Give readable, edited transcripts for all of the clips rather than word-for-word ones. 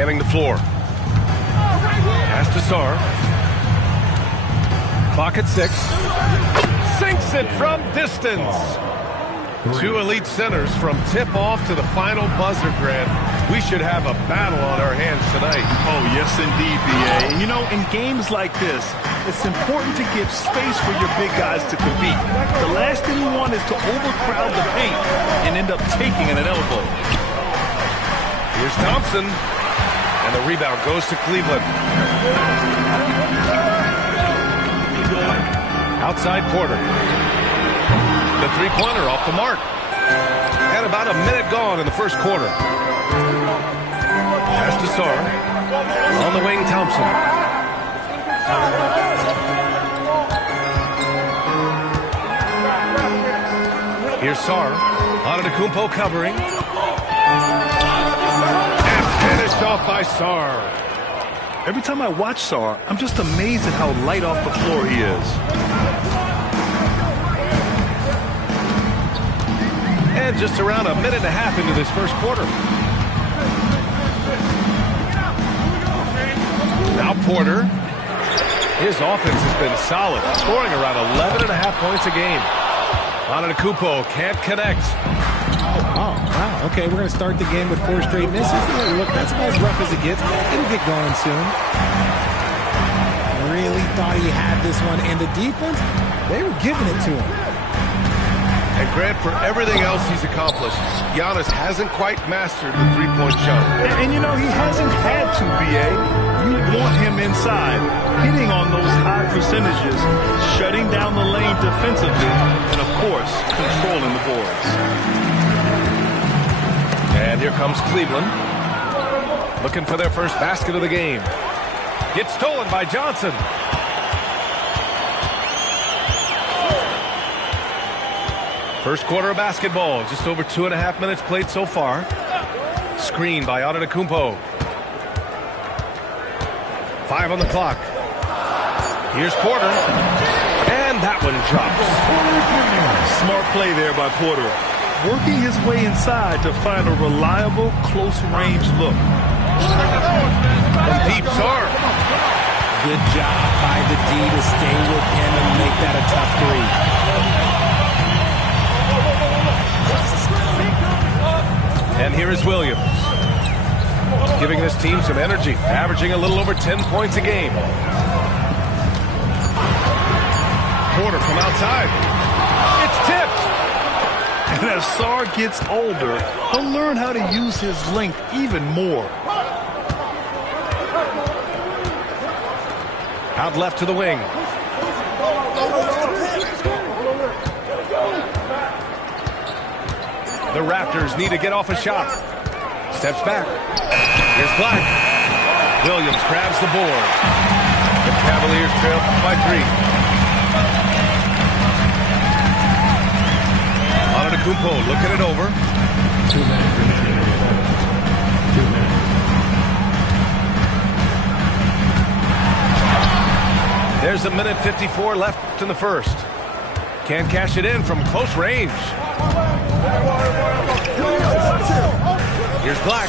Scanning the floor. Pass to Sar. Clock at 6. Sinks it from distance. Two elite centers from tip-off to the final buzzer, Grant. We should have a battle on our hands tonight. Oh, yes, indeed, B.A. You know, in games like this, it's important to give space for your big guys to compete. The last thing you want is to overcrowd the paint and end up taking an elbow. Here's Thompson, and the rebound goes to Cleveland. Outside Porter. The three-pointer off the mark. And about a minute gone in the first quarter. Pass to Sar. On the wing, Thompson. Here's Sar. Antetokounmpo covering. And finished off by Sar. Every time I watch Sar, I'm just amazed at how light off the floor he is. And just around a minute and a half into this first quarter. Now Porter. His offense has been solid, scoring around 11.5 points a game. Antetokounmpo can't connect. Oh, wow. Okay, we're going to start the game with 4 straight misses. Look, that's about as rough as it gets. It'll get going soon. Really thought he had this one. And the defense, they were giving it to him. And Grant, for everything else he's accomplished, Giannis hasn't quite mastered the three-point shot. And you know, he hasn't had to, B.A. You want him inside, hitting on those high percentages, shutting down the lane defensively, and, of course, controlling the boards. And here comes Cleveland, looking for their first basket of the game. Gets stolen by Johnson. First quarter of basketball, just over 2.5 minutes played so far. Screen by Antetokounmpo. 5 on the clock. Here's Porter. And that one drops. Smart play there by Porter. Working his way inside to find a reliable, close-range look. From deep, Sar. Good job by the D to stay with him and make that a tough three. And here is Williams, giving this team some energy, averaging a little over 10 points a game. Porter from outside. It's tipped. And as Sar gets older, he'll learn how to use his length even more. Out left to the wing. The Raptors need to get off a shot. Steps back. Here's Black. Williams grabs the board. The Cavaliers trail by 3. Antetokounmpo looking it over. 2 minutes remaining. 2 minutes. There's a minute 54 left in the first. Can't cash it in from close range. Here's Black.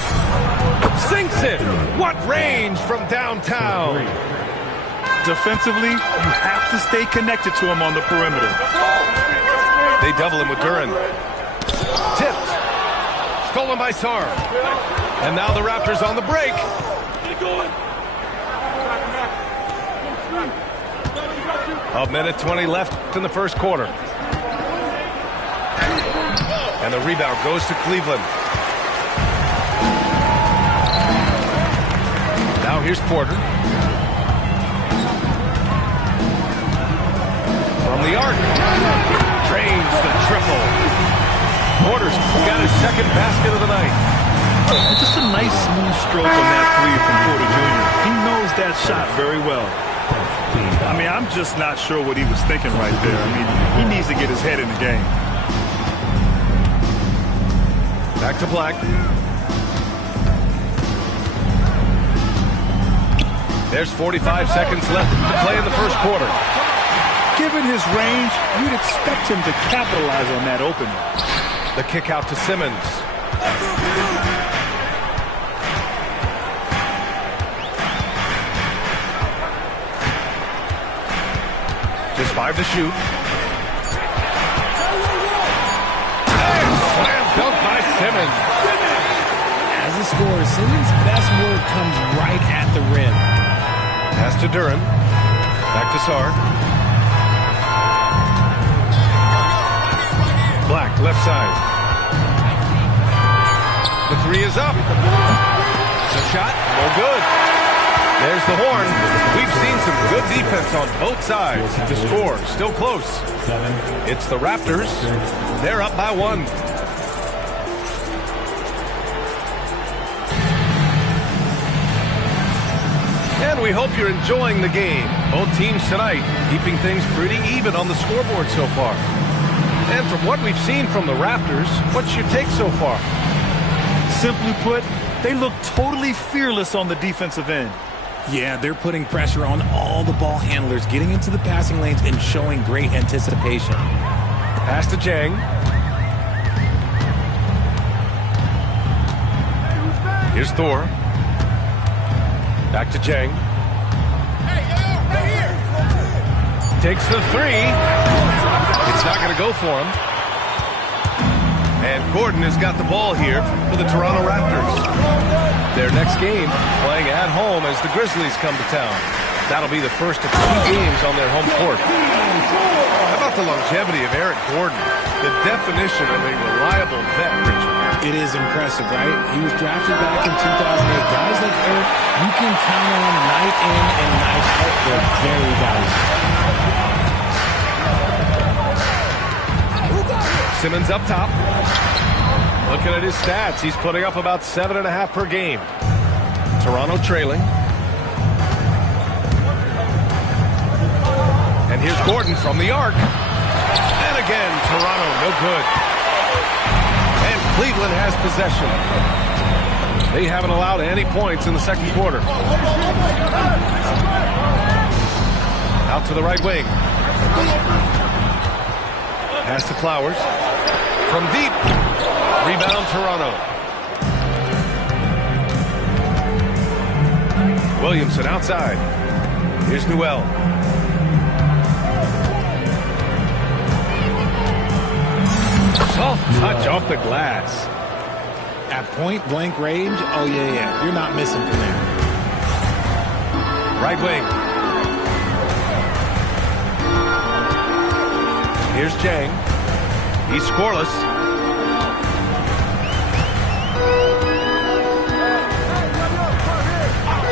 Sinks it. What range from downtown. Defensively, you have to stay connected to him on the perimeter. They double him with Duran. Tipped. Stolen by Sar. And now the Raptors on the break. A minute 20 left in the first quarter. And the rebound goes to Cleveland. Now here's Porter. From the arc. Drains the triple. Porter's got his second basket of the night. Just a nice smooth stroke on that three from Porter Jr. He knows that shot very well. I mean, I'm just not sure what he was thinking right there. I mean, he needs to get his head in the game. Back to Black. There's 45 seconds left to play in the first quarter. Given his range, you'd expect him to capitalize on that opening. The kick out to Simmons. Just 5 to shoot. And slam dunk by Simmons. As a scorer, Simmons' best work comes right at the rim. Pass to Duran. Back to Sarr. Black, left side. The 3 is up. The shot, no good. There's the horn. We've seen some good defense on both sides. The score still close. It's the Raptors. They're up by 1. And we hope you're enjoying the game. Both teams tonight keeping things pretty even on the scoreboard so far. And from what we've seen from the Raptors, what's your take so far? Simply put, they look totally fearless on the defensive end. Yeah, they're putting pressure on all the ball handlers, getting into the passing lanes and showing great anticipation. Pass to Jang. Here's Thor. Back to Jang. Takes the 3. It's not going to go for him. And Gordon has got the ball here for the Toronto Raptors. Their next game playing at home as the Grizzlies come to town. That'll be the first of 2 games on their home court. How about the longevity of Eric Gordon? The definition of a reliable vet, Richard. It is impressive, right? He was drafted back in 2008. Guys like Eric, you can count on night in and night out. They're very valuable. Simmons up top. Looking at his stats, he's putting up about 7.5 per game. Toronto trailing. And here's Gordon from the arc. And again, Toronto, no good. And Cleveland has possession. They haven't allowed any points in the second quarter. Out to the right wing. Pass to Flowers. From deep. Rebound, Toronto. Williamson outside. Here's Newell. Soft touch off the glass. At point blank range, oh yeah. You're not missing from there. Right wing. Here's Jang. He's scoreless.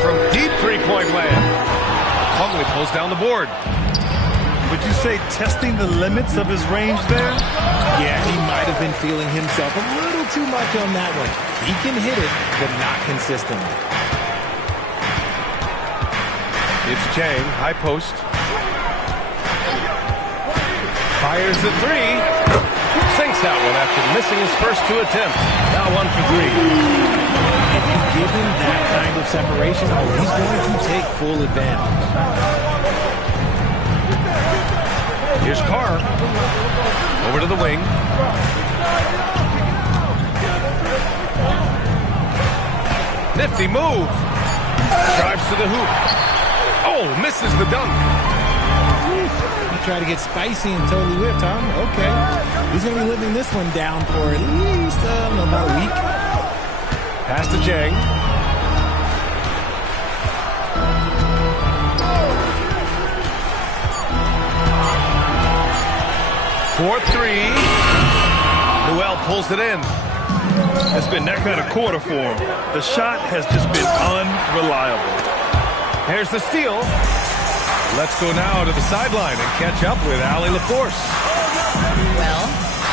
From deep three-point land. Plumlee pulls down the board. Would you say testing the limits of his range there? Yeah, he might have been feeling himself a little too much on that one. He can hit it, but not consistently. It's Jang, high post. Fires the 3. Sinks that one after missing his first 2 attempts. Now 1 for 3. If you give him that kind of separation, he's going to take full advantage. Here's Carr. Over to the wing. Nifty move. Drives to the hoop. Oh, misses the dunk. He tried to get spicy and totally whiffed, huh? Okay. He's going to be living this one down for at least about a week. Pass to Jang. For 3. Newell pulls it in. It's been that kind of quarter for him. The shot has just been unreliable. Here's the steal. Let's go now to the sideline and catch up with Allie LaForce. Well,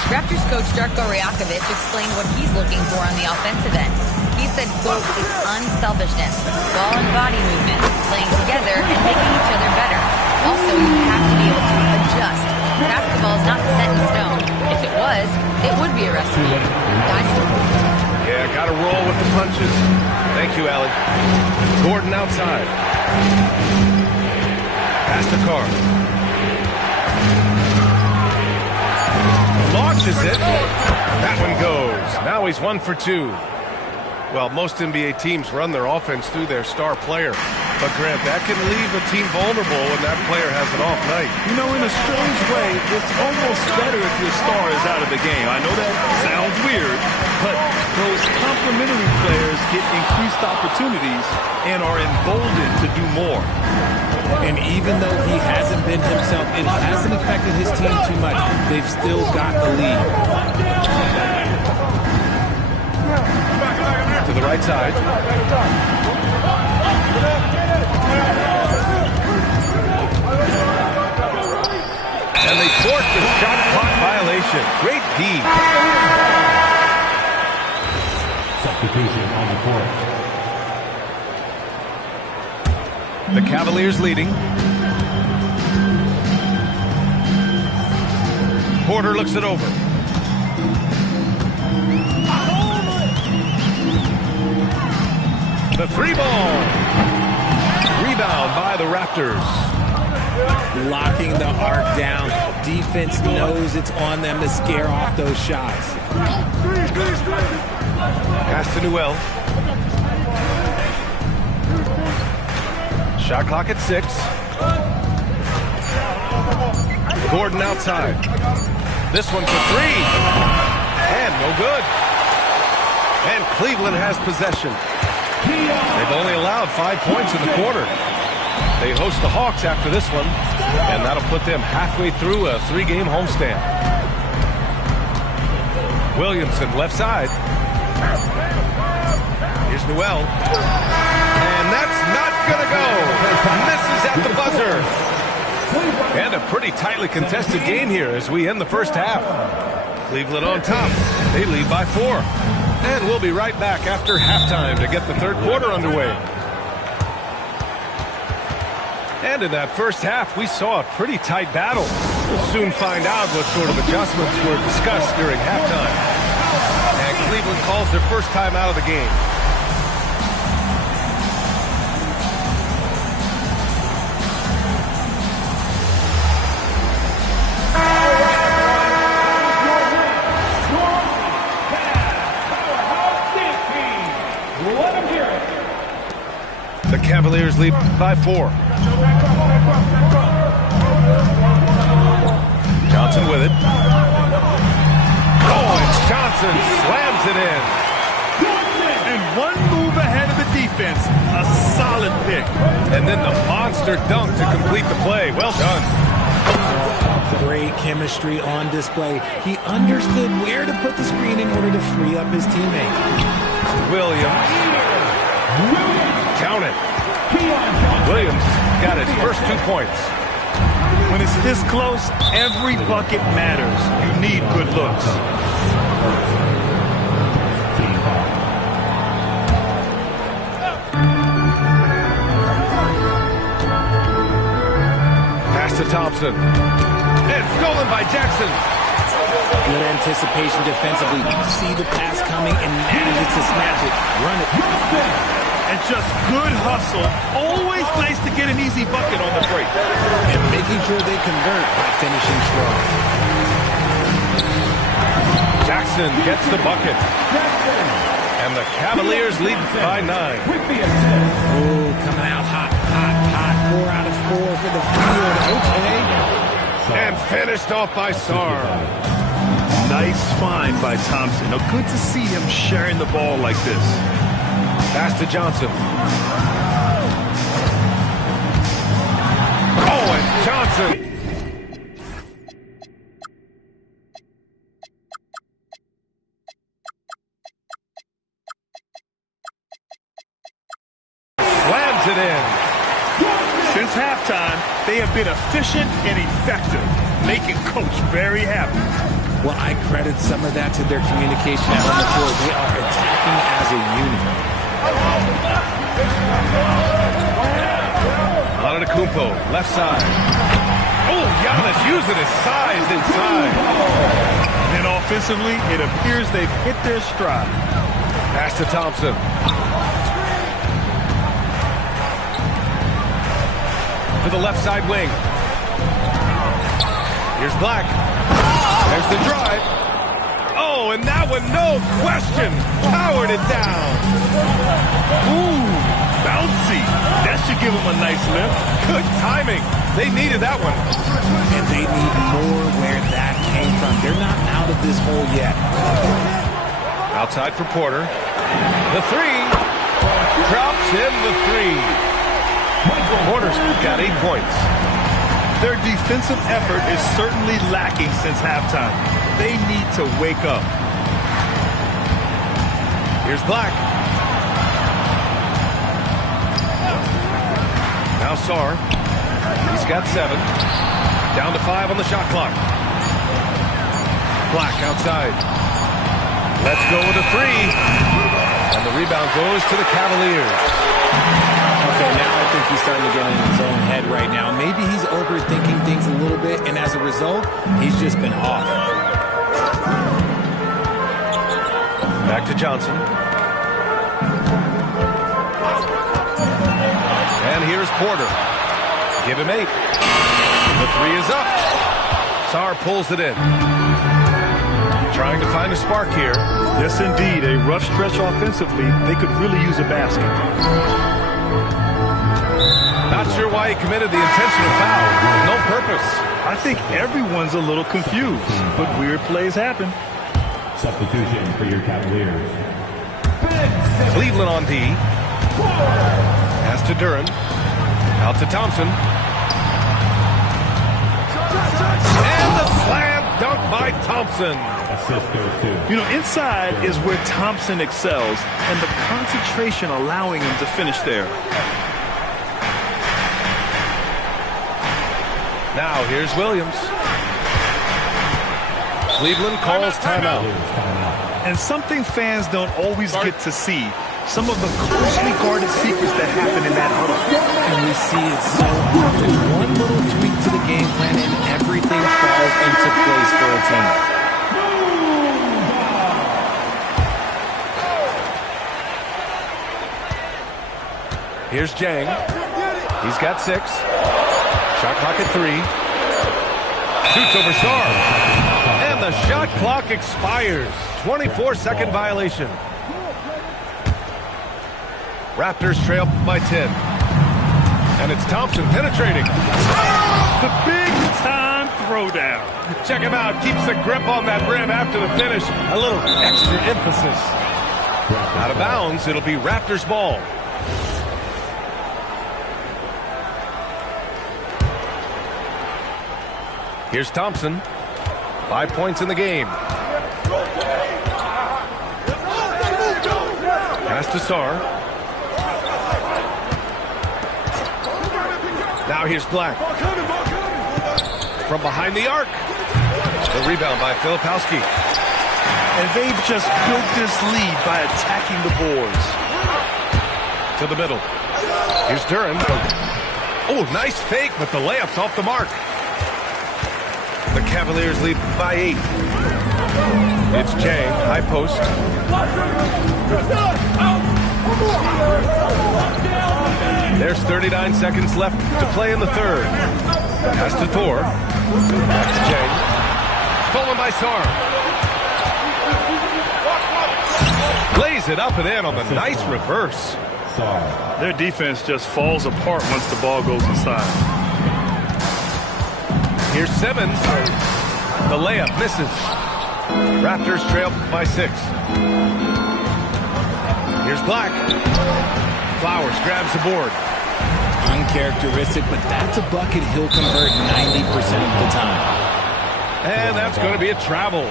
Raptors coach Darko Rajakovic explained what he's looking for on the offensive end. He said, quote, it's unselfishness, ball and body movement, playing together and making each other better. Also, you have to be able to adjust. Basketball is not set in stone. If it was, it would be a recipe. Guys, yeah, got to roll with the punches. Thank you, Allie. Gordon outside. Pass to Carr. Launches it. That one goes. Now he's 1 for 2. Well, most NBA teams run their offense through their star player. But, Grant, that can leave a team vulnerable when that player has an off night. You know, in a strange way, it's almost better if your star is out of the game. I know that sounds weird, but those complementary players get increased opportunities and are emboldened to do more. And even though he hasn't been himself, it hasn't affected his team too much. They've still got the lead. To the right side. And they forced the shot clock violation. Great D. Substitution on the court. The Cavaliers leading. Porter looks it over. The three ball. Rebound by the Raptors. Locking the arc down. Defense knows it's on them to scare off those shots. Pass to Newell. Shot clock at 6. Gordon outside. This one for 3. And no good. And Cleveland has possession. They've only allowed 5 points in the quarter. They host the Hawks after this one, and that'll put them halfway through a 3-game homestand. Williamson left side. Here's Newell. And that's not going to go. Misses at the buzzer. And a pretty tightly contested game here as we end the first half. Cleveland on top. They lead by 4. And we'll be right back after halftime to get the third quarter underway. And in that first half, we saw a pretty tight battle. We'll soon find out what sort of adjustments were discussed during halftime. And Cleveland calls their first time out of the game. The Cavaliers lead by 4. Johnson with it. Oh, and Johnson slams it in. And one move ahead of the defense. A solid pick. And then the monster dunk to complete the play. Well done. Great chemistry on display. He understood where to put the screen in order to free up his teammate. Williams. Count it. Williams got his first 2 points. When it's this close, every bucket matters. You need good looks. Pass to Thompson. It's stolen by Jackson. Good anticipation defensively. See the pass coming and manages to snatch it. Run it. And just good hustle. Always nice to get an easy bucket on the break. And making sure they convert by finishing strong. Jackson gets the bucket. And the Cavaliers lead by 9. Oh, coming out hot, hot, hot. 4 out of 4 for the field. Okay. And finished off by Sarr. Nice find by Thompson. Now, good to see him sharing the ball like this. Pass to Johnson. Oh, and Johnson. Slams it in. Since halftime, they have been efficient and effective, making Coach very happy. Well, I credit some of that to their communication out on the floor. They are attacking as a unit. Antetokounmpo, left side. Oh, Giannis using his size inside. And offensively, it appears they've hit their stride. Pass to Thompson. To the left side wing. Here's Black. There's the drive. Oh, and that one, no question, powered it down. Ooh, bouncy. That should give him a nice lift. Good timing. They needed that one. And they need more where that came from. They're not out of this hole yet. Outside for Porter. The three. Drops in the three. Porter's got 8 points. Their defensive effort is certainly lacking since halftime. They need to wake up. Here's Black. Now Sarr. He's got 7. Down to 5 on the shot clock. Black outside. Let's go with a 3. And the rebound goes to the Cavaliers. Okay, now I think he's starting to get in his own head right now. Maybe he's overthinking things a little bit, and as a result, he's just been off. Back to Johnson. And here's Porter. Give him 8. The 3 is up. Sarr pulls it in. Trying to find a spark here. Yes, indeed. A rough stretch offensively. They could really use a basket. Not sure why he committed the intentional foul. No purpose. I think everyone's a little confused, but weird plays happen. Substitution for your Cavaliers. Cleveland on D. Pass to Duran. Out to Thompson. And the slam dunk by Thompson. Assist goes to. You know, inside is where Thompson excels, and the concentration allowing him to finish there. Now here's Williams. Cleveland calls timeout. And something fans don't always get to see. Some of the closely guarded secrets that happen in that huddle. And we see it so often. One little tweak to the game plan and everything falls into place for a team. Here's Jang. He's got 6. Shot clock at 3. Shoots over Sarr. And the shot clock expires. 24-second violation. Raptors trail by 10. And it's Thompson penetrating. The big-time throwdown. Check him out. Keeps the grip on that rim after the finish. A little extra emphasis. Out of bounds. It'll be Raptors ball. Here's Thompson. 5 points in the game. Pass to Sarr. Now here's Black. From behind the arc. The rebound by Filipowski. And they've just built this lead by attacking the boards. To the middle. Here's Duran. Oh, nice fake, but the layup's off the mark. The Cavaliers lead by 8. It's Jang, high post. There's 39 seconds left to play in the third. Pass to Thor. Back to Jang. Stolen by Sarr. Lays it up and in on the nice reverse. Their defense just falls apart once the ball goes inside. Here's Simmons. The layup misses. Raptors trail by 6. Here's Black. Flowers grabs the board. Uncharacteristic, but that's a bucket he'll convert 90% of the time. And that's going to be a travel.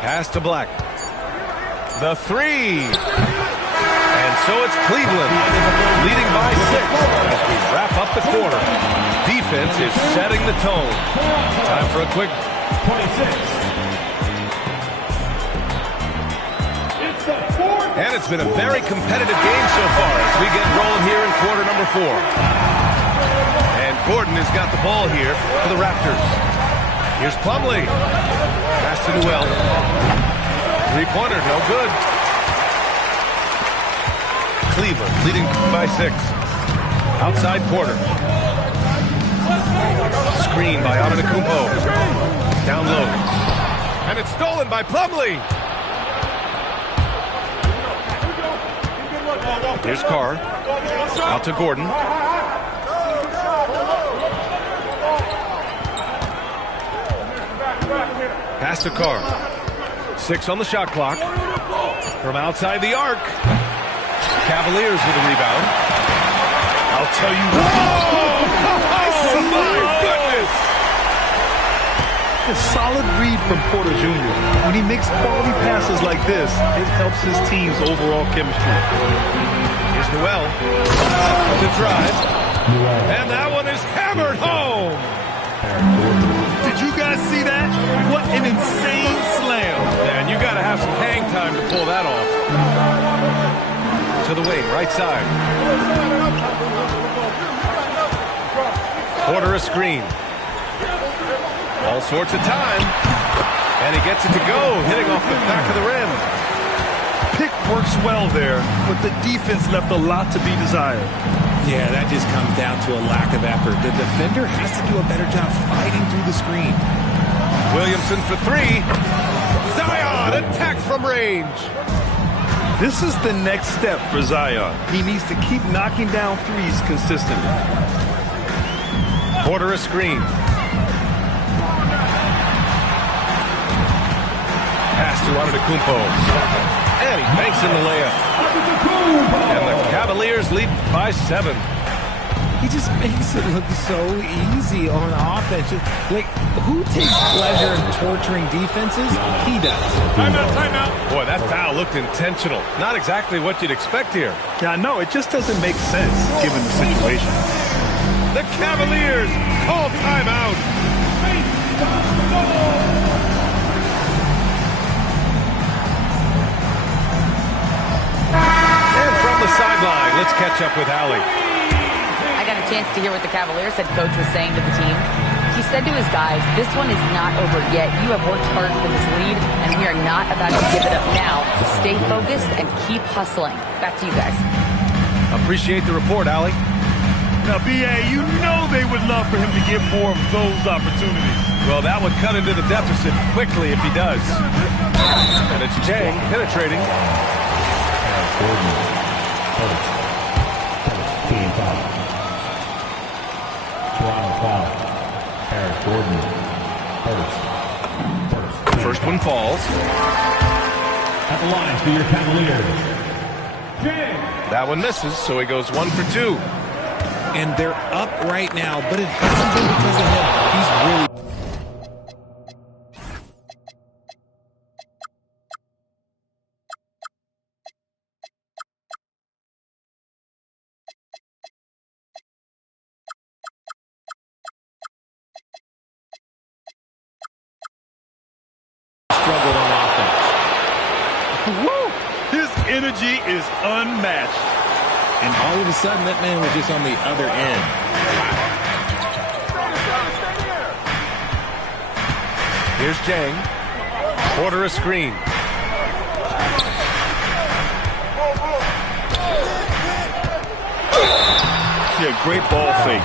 Pass to Black. The 3. And so it's Cleveland leading by 6 as we wrap up the quarter. Defense is setting the tone. Time for a quick 26. And it's been a very competitive game so far as we get rolling here in quarter number 4. And Gordon has got the ball here for the Raptors. Here's Plumlee. Pass to Newell. Three-pointer, no good. Cleveland leading by 6. Outside Porter. Screen by Antetokounmpo. Down low. And it's stolen by Plumlee. Here's Carr. Out to Gordon. Pass to Carr. 6 on the shot clock. From outside the arc. Cavaliers with a rebound. I'll tell you what. Oh, my goodness! A solid read from Porter Jr. When he makes quality passes like this, it helps his team's overall chemistry. Here's Noel. The drive. And that one is hammered home. Did you guys see that? What an insane slam. Man, you got to have some hang time to pull that off. To the wing, right side. Porter a screen. All sorts of time. And he gets it to go, hitting off the back of the rim. Pick works well there, but the defense left a lot to be desired. Yeah, that just comes down to a lack of effort. The defender has to do a better job fighting through the screen. Williamson for 3. Zion attacks from range. This is the next step for Zion. He needs to keep knocking down threes consistently. Porter a screen. Pass to Antetokounmpo. And he banks in the layup. And the Cavaliers lead by 7. He just makes it look so easy on offense. Like, who takes pleasure in torturing defenses? He does. Timeout. Boy, that foul looked intentional. Not exactly what you'd expect here. Yeah, I know. It just doesn't make sense given the situation. The Cavaliers call timeout. And from the sideline, let's catch up with Allie. I got a chance to hear what the Cavaliers head coach was saying to the team. He said to his guys, this one is not over yet. You have worked hard for this lead, and we are not about to give it up now. So stay focused and keep hustling. Back to you guys. Appreciate the report, Allie. Now, B.A., you know they would love for him to get more of those opportunities. Well, that would cut into the deficit quickly if he does. And it's Jang penetrating. Team foul. Toronto foul. Eric Gordon. First. First one falls. At the line for your Cavaliers. That one misses, so he goes 1 for 2. And they're up right now, but it hasn't been because of him. He's really... struggled on offense. Woo! His energy is unmatched. And all of a sudden, that man was just on the other end. Here's Jang. Porter a screen. Yeah, great ball fake.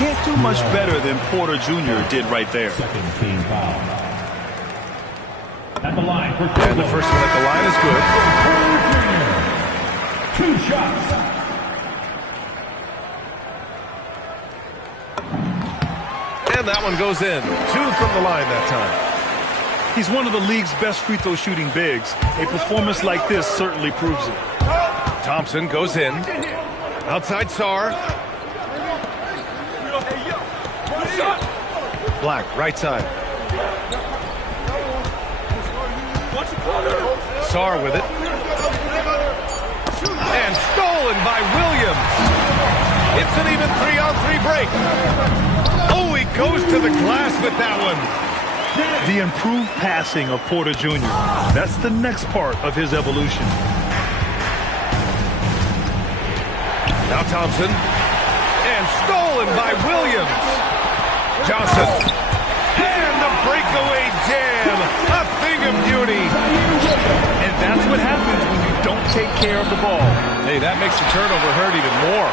Can't do much better than Porter Jr. did right there. Second team foul. At the line for And the first one at the line is good. 2 shots. And that one goes in. 2 from the line that time. He's one of the league's best free throw shooting bigs. A performance like this certainly proves it. Thompson goes in. Outside Sarr. Black, right side. Sarr with it. And stolen by Williams. It's an even 3-on-3 break. Oh, he goes to the glass with that one. The improved passing of Porter Jr. That's the next part of his evolution. Now Thompson. And stolen by Williams. Johnson. And the breakaway jam. A thing of beauty. And that's what happens when you don't take care of the ball. Hey, that makes the turnover hurt even more.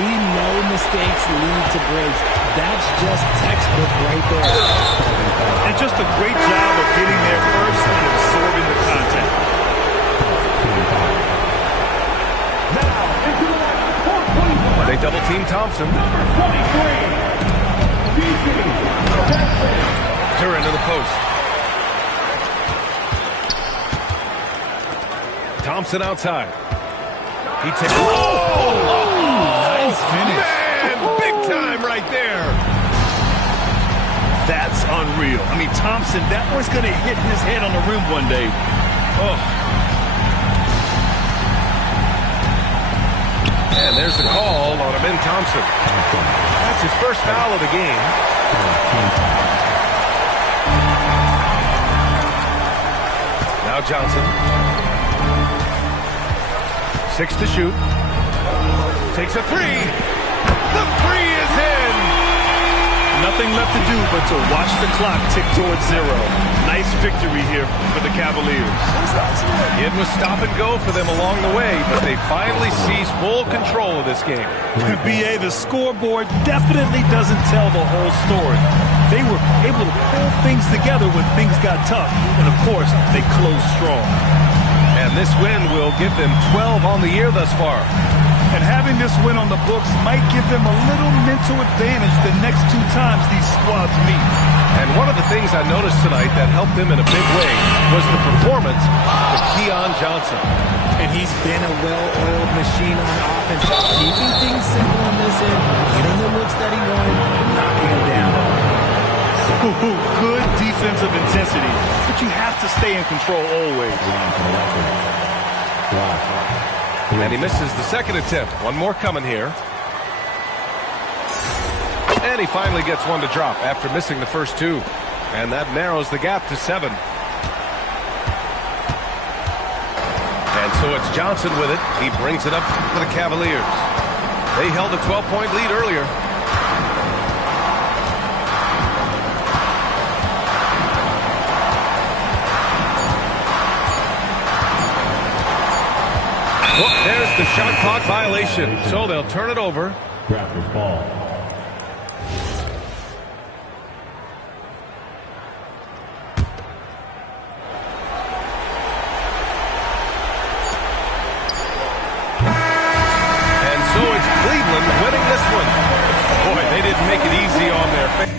We know mistakes lead to breaks, That's just textbook right there. And just a great job of getting there first and absorbing the contact. They double team Thompson. Duran to the post. Thompson outside. He takes. Nice finish. Man, big time right there. That's unreal. I mean, Thompson, that one's going to hit his head on the rim one day. Oh. And there's the call on Amin Thompson. That's his first foul of the game. Now Johnson. 6 to shoot. Takes a three. The three is in. Nothing left to do but to watch the clock tick towards 0. Nice victory here for the Cavaliers. It was stop and go for them along the way, but they finally seized full control of this game. BA, the scoreboard definitely doesn't tell the whole story. They were able to pull things together when things got tough, and of course, they closed strong. And this win will give them 12 on the year thus far. And having this win on the books might give them a little mental advantage the next 2 times these squads meet. And one of the things I noticed tonight that helped them in a big way was the performance of Keon Johnson. And he's been a well-oiled machine on offense, keeping things simple on this end, getting the looks that he wanted, knocking them down. Good defensive intensity, but you have to stay in control always. And he misses the second attempt. One more coming here. And he finally gets one to drop after missing the first 2. And that narrows the gap to 7. And so it's Johnson with it. He brings it up for the Cavaliers. They held a 12-point lead earlier. Well, there's the shot clock violation, so they'll turn it over. Raptors ball. And so it's Cleveland winning this one. Boy, they didn't make it easy on their fans.